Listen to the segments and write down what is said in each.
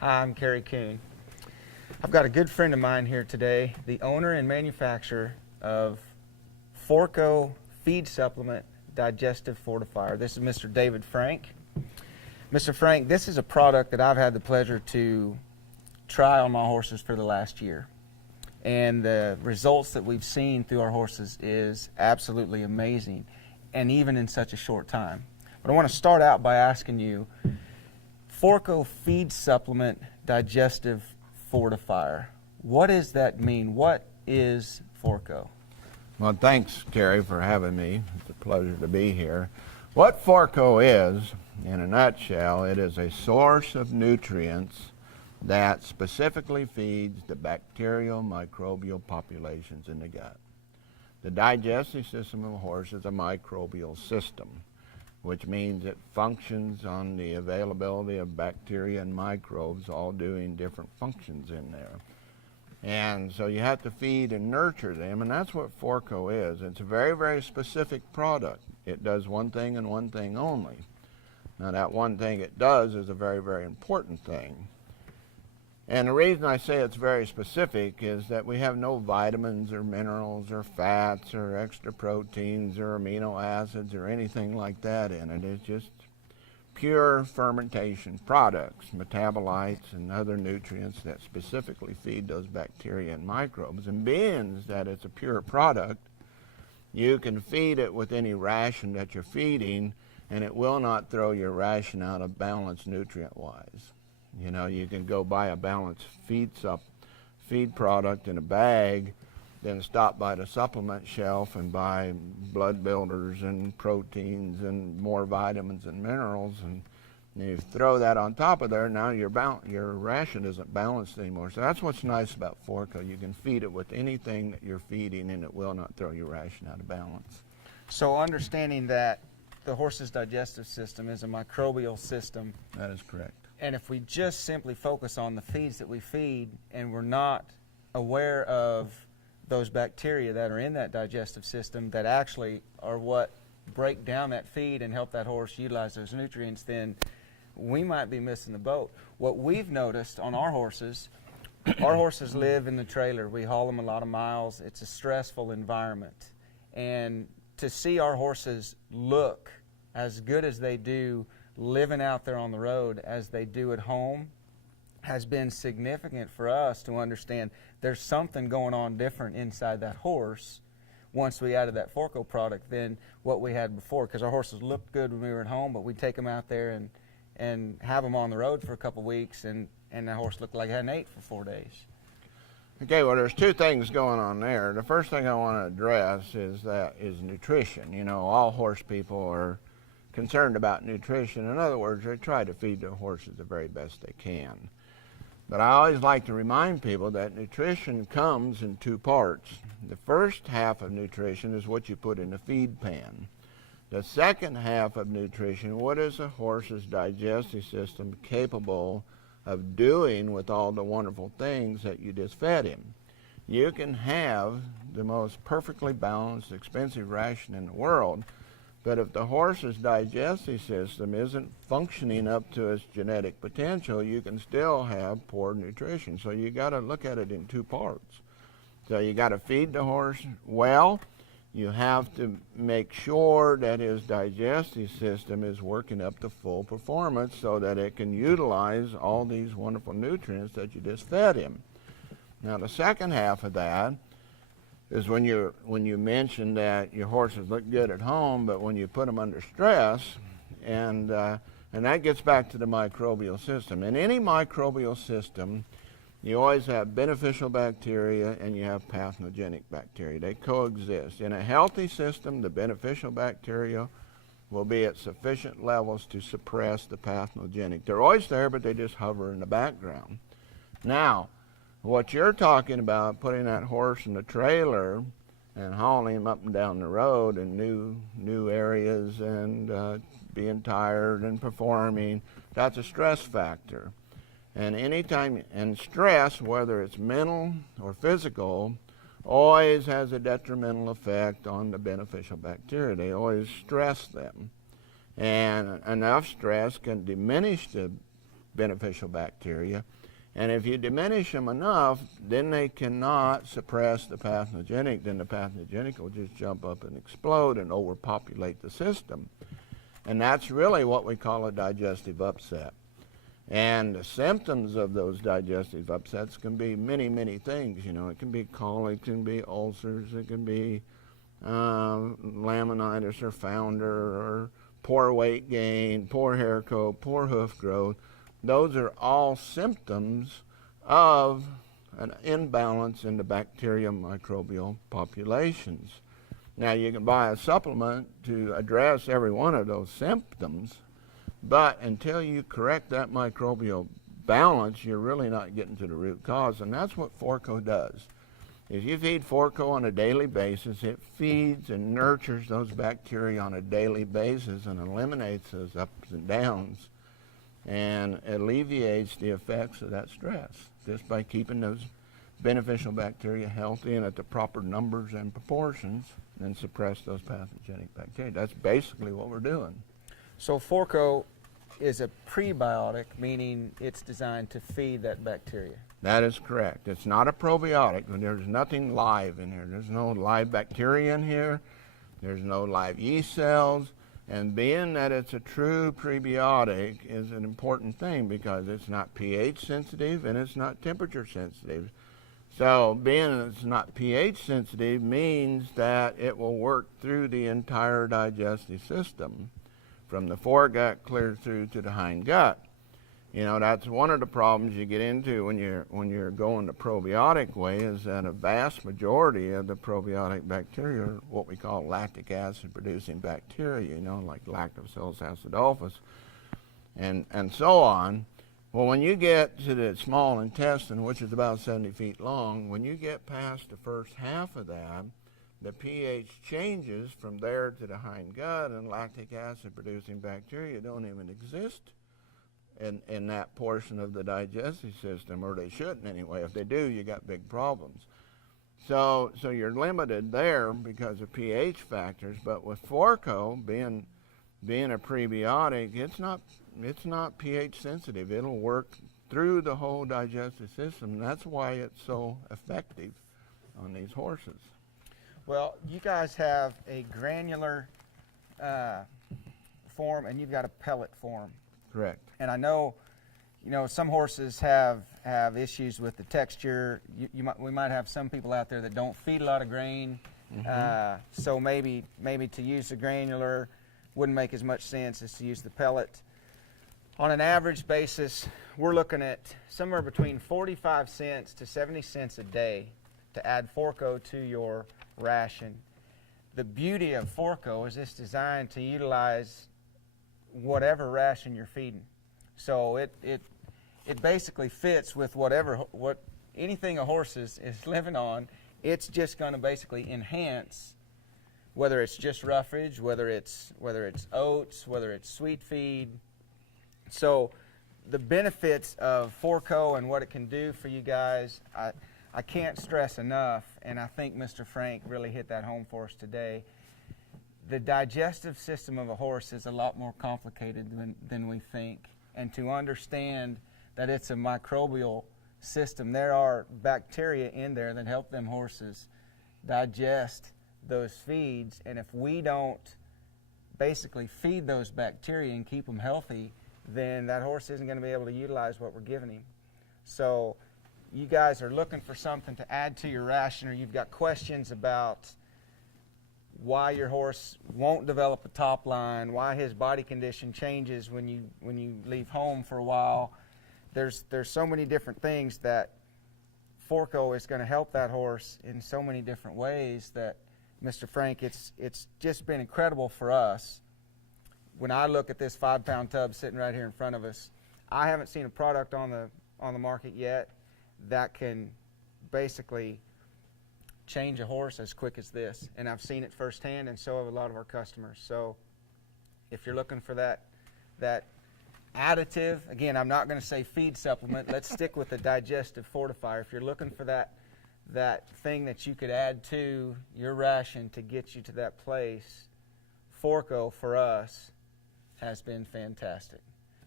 Hi, I'm Kerry Kuhn. I've got a good friend of mine here today, the owner and manufacturer of Forco feed supplement Digestive Fortifier. This is Mr. David Frank. Mr. Frank, this is a product that I've had the pleasure to try on my horses for the last year. And the results that we've seen through our horses is absolutely amazing, and even in such a short time. But I want to start out by asking you, Forco feed supplement Digestive Fortifier. What does that mean? What is Forco? Well, thanks, Kerry, for having me. It's a pleasure to be here. What Forco is, in a nutshell, it is a source of nutrients that specifically feeds the bacterial microbial populations in the gut. The digestive system of a horse is a microbial system, which means it functions on the availability of bacteria and microbes all doing different functions in there. And so you have to feed and nurture them, and that's what Forco is. It's a very, very specific product. It does one thing and one thing only. Now that one thing it does is a very, very important thing. And the reason I say it's very specific is that we have no vitamins or minerals or fats or extra proteins or amino acids or anything like that in it. It's just pure fermentation products, metabolites and other nutrients that specifically feed those bacteria and microbes. And being that it's a pure product, you can feed it with any ration that you're feeding, and it will not throw your ration out of balance nutrient-wise. You know, you can go buy a balanced feed product in a bag, then stop by the supplement shelf and buy blood builders and proteins and more vitamins and minerals, and you throw that on top of there. Now your ration isn't balanced anymore. So that's what's nice about Forco. You can feed it with anything that you're feeding, and it will not throw your ration out of balance. So understanding that the horse's digestive system is a microbial system. That is correct. And if we just simply focus on the feeds that we feed, and we're not aware of those bacteria that are in that digestive system that actually are what break down that feed and help that horse utilize those nutrients, then we might be missing the boat. What we've noticed on our horses live in the trailer. We haul them a lot of miles. It's a stressful environment. And to see our horses look as good as they do living out there on the road as they do at home has been significant for us to understand there's something going on different inside that horse once we added that Forco product than what we had before, because our horses looked good when we were at home, but we'd take them out there and have them on the road for a couple weeks, and the horse looked like it hadn't ate for 4 days. Okay, well, there's two things going on there. The first thing I want to address is nutrition. You know, all horse people are concerned about nutrition. In other words, they try to feed their horses the very best they can. But I always like to remind people that nutrition comes in two parts. The first half of nutrition is what you put in the feed pan. The second half of nutrition, what is a horse's digestive system capable of doing with all the wonderful things that you just fed him? You can have the most perfectly balanced, expensive ration in the world, but if the horse's digestive system isn't functioning up to its genetic potential, you can still have poor nutrition. So you got to look at it in two parts. So you got to feed the horse well. You have to make sure that his digestive system is working up to full performance so that it can utilize all these wonderful nutrients that you just fed him. Now the second half of that is when you mention that your horses look good at home, but when you put them under stress, and that gets back to the microbial system. In any microbial system, you always have beneficial bacteria and you have pathogenic bacteria. They coexist. In a healthy system, the beneficial bacteria will be at sufficient levels to suppress the pathogenic. They're always there, but they just hover in the background. Now, what you're talking about, putting that horse in the trailer and hauling him up and down the road in new areas and being tired and performing, that's a stress factor. And stress, whether it's mental or physical, always has a detrimental effect on the beneficial bacteria. They always stress them. And enough stress can diminish the beneficial bacteria. And if you diminish them enough, then they cannot suppress the pathogenic. Then the pathogenic will just jump up and explode and overpopulate the system. And that's really what we call a digestive upset. And the symptoms of those digestive upsets can be many, many things. You know, it can be colic, it can be ulcers, it can be laminitis or founder, or poor weight gain, poor hair coat, poor hoof growth. Those are all symptoms of an imbalance in the bacterial microbial populations. Now, you can buy a supplement to address every one of those symptoms, but until you correct that microbial balance, you're really not getting to the root cause, and that's what Forco does. If you feed Forco on a daily basis, it feeds and nurtures those bacteria on a daily basis and eliminates those ups and downs and alleviates the effects of that stress just by keeping those beneficial bacteria healthy and at the proper numbers and proportions, and suppress those pathogenic bacteria. That's basically what we're doing. So Forco is a prebiotic, meaning it's designed to feed that bacteria. That is correct. It's not a probiotic. There's nothing live in here. There's no live bacteria in here. There's no live yeast cells. And being that it's a true prebiotic is an important thing because it's not pH sensitive and it's not temperature sensitive. So being that it's not pH sensitive means that it will work through the entire digestive system, from the foregut clear through to the hindgut. You know, that's one of the problems you get into when you're going the probiotic way, is that a vast majority of the probiotic bacteria are what we call lactic acid producing bacteria, you know, like Lactobacillus acidophilus and so on. Well, when you get to the small intestine, which is about 70 feet long, when you get past the first half of that, the pH changes from there to the hindgut, and lactic acid producing bacteria don't even exist in that portion of the digestive system, or they shouldn't anyway. If they do, you got big problems. So you're limited there because of pH factors. But with Forco being a prebiotic, it's not pH sensitive. It'll work through the whole digestive system. That's why it's so effective on these horses. Well, you guys have a granular form and you've got a pellet form. Correct. And I know, you know, some horses have issues with the texture. We might have some people out there that don't feed a lot of grain, so maybe to use the granular wouldn't make as much sense as to use the pellet. On an average basis, we're looking at somewhere between 45 cents to 70 cents a day to add Forco to your ration. The beauty of Forco is it's designed to utilize whatever ration you're feeding. So it basically fits with anything a horse is living on. It's just going to basically enhance, whether it's just roughage, whether it's oats, whether it's sweet feed. So the benefits of Forco and what it can do for you guys, I can't stress enough, and I think Mr. Frank really hit that home for us today. The digestive system of a horse is a lot more complicated than we think. And to understand that it's a microbial system, there are bacteria in there that help them horses digest those feeds. And if we don't basically feed those bacteria and keep them healthy, then that horse isn't going to be able to utilize what we're giving him. So you guys are looking for something to add to your ration, or you've got questions about why your horse won't develop a top line, why his body condition changes when you leave home for a while. There's so many different things that Forco is going to help that horse in so many different ways that, Mr. Frank, it's just been incredible for us. When I look at this 5-pound tub sitting right here in front of us, I haven't seen a product on the market yet that can basically change a horse as quick as this, and I've seen it firsthand, and so have a lot of our customers. So if you're looking for that additive, again, I'm not going to say feed supplement, let's stick with the digestive fortifier. If you're looking for that thing that you could add to your ration to get you to that place, Forco for us has been fantastic.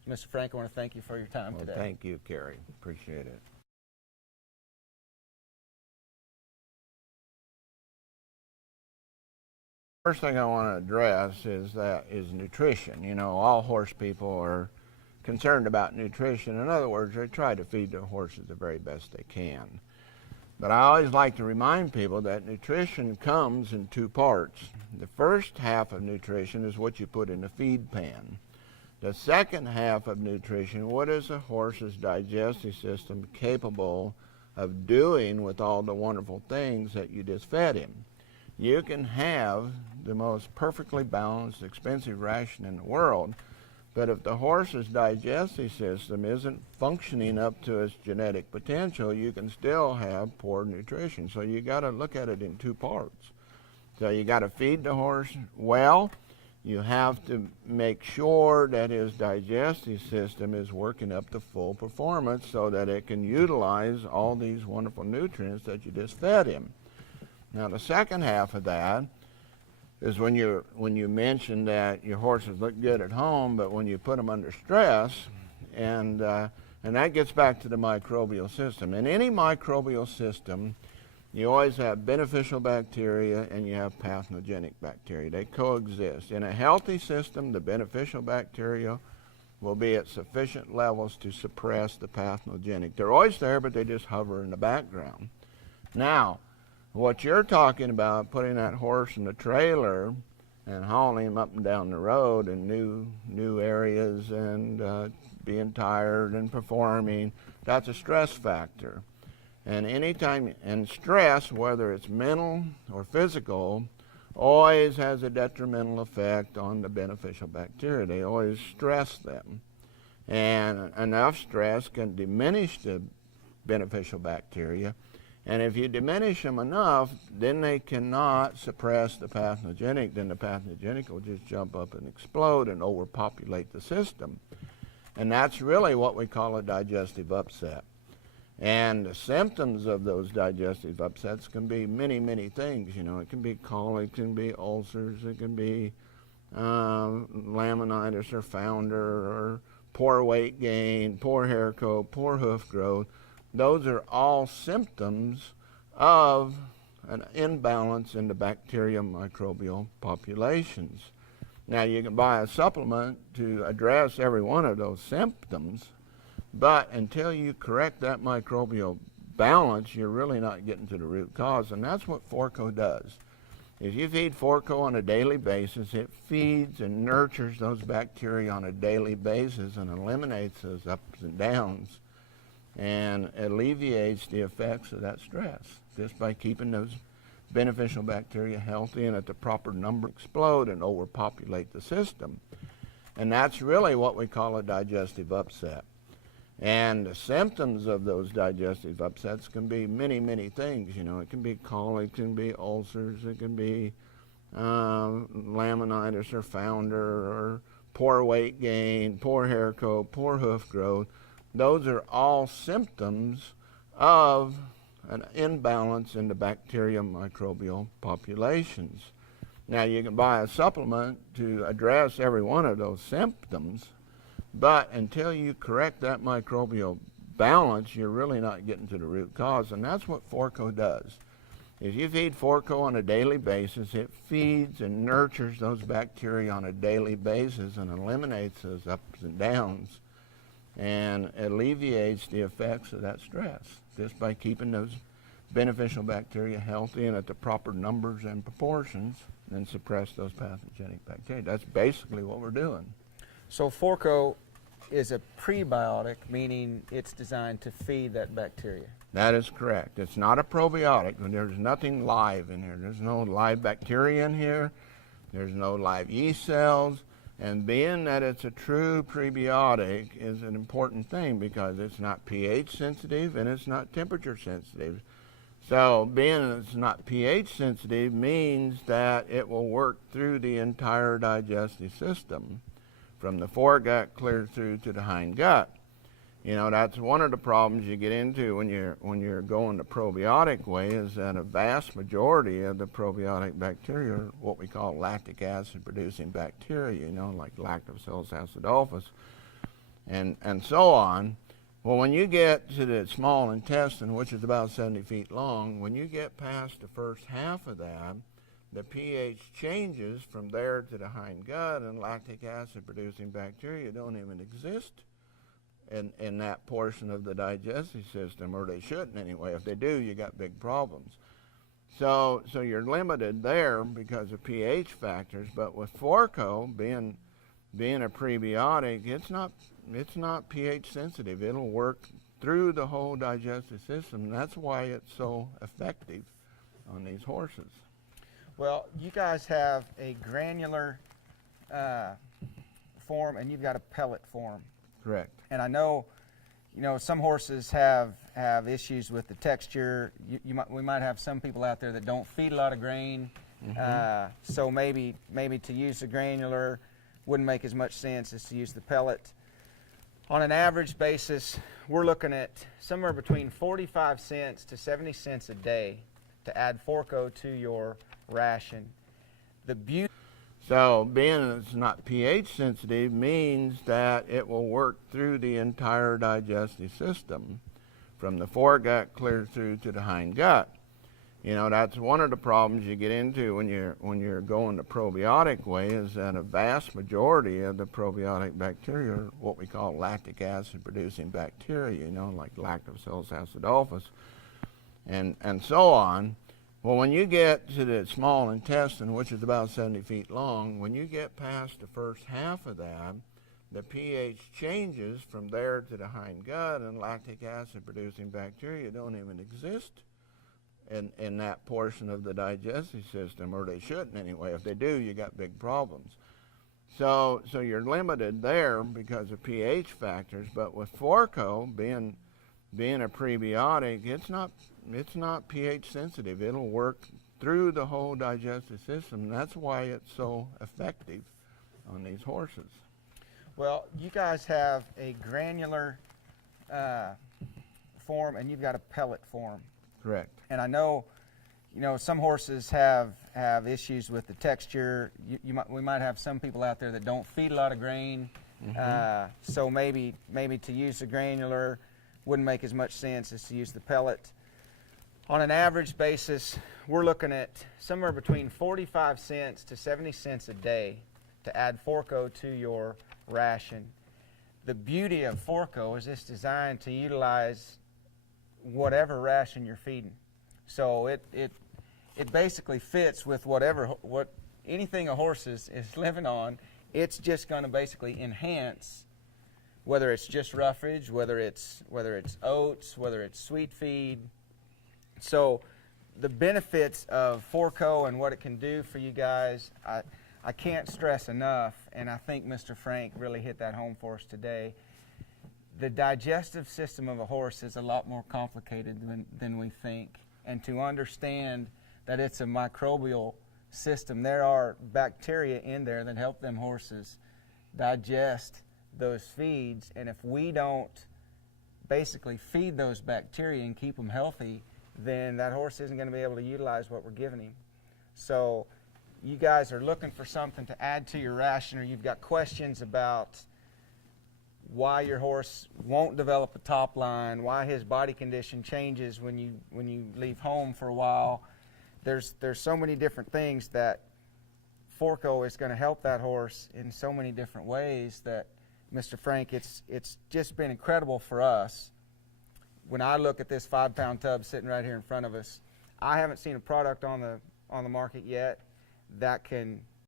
Mr. Frank, I want to thank you for your time Well, today. thank you, Kerry. Appreciate it. First thing I want to address is nutrition. You know, all horse people are concerned about nutrition. In other words, they try to feed their horses the very best they can. But I always like to remind people that nutrition comes in two parts. The first half of nutrition is what you put in the feed pan. The second half of nutrition, what is a horse's digestive system capable of doing with all the wonderful things that you just fed him? You can have the most perfectly balanced, expensive ration in the world, but if the horse's digestive system isn't functioning up to its genetic potential, you can still have poor nutrition. So you got to look at it in two parts. So you got to feed the horse well. You have to make sure that his digestive system is working up to full performance so that it can utilize all these wonderful nutrients that you just fed him. Now the second half of that is when you mention that your horses look good at home, but when you put them under stress, and that gets back to the microbial system. In any microbial system, you always have beneficial bacteria and you have pathogenic bacteria. They coexist. In a healthy system, the beneficial bacteria will be at sufficient levels to suppress the pathogenic. They're always there, but they just hover in the background. Now, what you're talking about, putting that horse in the trailer and hauling him up and down the road in new areas and being tired and performing, that's a stress factor. And and stress, whether it's mental or physical, always has a detrimental effect on the beneficial bacteria. They always stress them. And enough stress can diminish the beneficial bacteria. And if you diminish them enough, then they cannot suppress the pathogenic. Then the pathogenic will just jump up and explode and overpopulate the system. And that's really what we call a digestive upset. And the symptoms of those digestive upsets can be many, many things. You know, it can be colic, it can be ulcers, it can be laminitis or founder or poor weight gain, poor hair coat, poor hoof growth. Those are all symptoms of an imbalance in the bacterial microbial populations. Now, you can buy a supplement to address every one of those symptoms, but until you correct that microbial balance, you're really not getting to the root cause, and that's what Forco does. If you feed Forco on a daily basis, it feeds and nurtures those bacteria on a daily basis and eliminates those ups and downs and alleviates the effects of that stress just by keeping those beneficial bacteria healthy and at the proper number explode and overpopulate the system. And that's really what we call a digestive upset. And the symptoms of those digestive upsets can be many, many things. You know, it can be colic, it can be ulcers, it can be laminitis or founder or poor weight gain, poor hair coat, poor hoof growth. Those are all symptoms of an imbalance in the bacterial microbial populations. Now, you can buy a supplement to address every one of those symptoms, but until you correct that microbial balance, you're really not getting to the root cause, and that's what Forco does. If you feed Forco on a daily basis, it feeds and nurtures those bacteria on a daily basis and eliminates those ups and downs and alleviates the effects of that stress just by keeping those beneficial bacteria healthy and at the proper numbers and proportions and suppress those pathogenic bacteria. That's basically what we're doing. So Forco is a prebiotic, meaning it's designed to feed that bacteria. That is correct. It's not a probiotic. There's nothing live in here. There's no live bacteria in here. There's no live yeast cells. And being that it's a true prebiotic is an important thing because it's not pH sensitive and it's not temperature sensitive. So being that it's not pH sensitive means that it will work through the entire digestive system from the foregut clear through to the hindgut. You know, that's one of the problems you get into when you're going the probiotic way, is that a vast majority of the probiotic bacteria are what we call lactic acid producing bacteria, you know, like Lactobacillus acidophilus. and so on. Well, when you get to the small intestine, which is about 70 feet long, when you get past the first half of that, the pH changes from there to the hindgut, and lactic acid producing bacteria don't even exist in that portion of the digestive system, or they shouldn't anyway. If they do, you got big problems. So you're limited there because of pH factors. But with Forco being a prebiotic, it's not pH sensitive. It'll work through the whole digestive system, and that's why it's so effective on these horses. Well, you guys have a granular form, and you've got a pellet form. Correct. And I know, some horses have issues with the texture. We might have some people out there that don't feed a lot of grain, so maybe to use the granular wouldn't make as much sense as to use the pellet. On an average basis, we're looking at somewhere between 45 cents to 70 cents a day to add Forco to your ration. The beauty. So being it's not pH sensitive means that it will work through the entire digestive system, from the foregut clear through to the hindgut. That's one of the problems you get into when you're going the probiotic way, is that a vast majority of the probiotic bacteria are what we call lactic acid producing bacteria, like Lactobacillus acidophilus and so on. Well, when you get to the small intestine, which is about 70 feet long, when you get past the first half of that, the pH changes from there to the hindgut, and lactic acid producing bacteria don't even exist in that portion of the digestive system, or they shouldn't anyway. If they do, you got big problems. So you're limited there because of pH factors. But with Forco being a prebiotic, it's not pH sensitive. It'll work through the whole digestive system, and that's why it's so effective on these horses. Well, you guys have a granular form, and you've got a pellet form. Correct. And I know, some horses have issues with the texture. We might have some people out there that don't feed a lot of grain, so maybe to use the granular wouldn't make as much sense as to use the pellet. On an average basis, we're looking at somewhere between 45 cents to 70 cents a day to add Forco to your ration. The beauty of Forco is it's designed to utilize whatever ration you're feeding. So it basically fits with anything a horse is living on. It's just going to basically enhance, whether it's just roughage, whether it's oats, whether it's sweet feed. So the benefits of Forco and what it can do for you guys, I can't stress enough, and I think Mr. Frank really hit that home for us today. The digestive system of a horse is a lot more complicated than we think. And to understand that it's a microbial system, there are bacteria in there that help them horses digest those feeds. And if we don't basically feed those bacteria and keep them healthy, then that horse isn't going to be able to utilize what we're giving him. So you guys are looking for something to add to your ration, or you've got questions about why your horse won't develop a top line, why his body condition changes when you leave home for a while. There's so many different things that Forco is going to help that horse in so many different ways that, Mr. Frank, it's just been incredible for us. When I look at this 5-pound tub sitting right here in front of us, I haven't seen a product on the market yet that can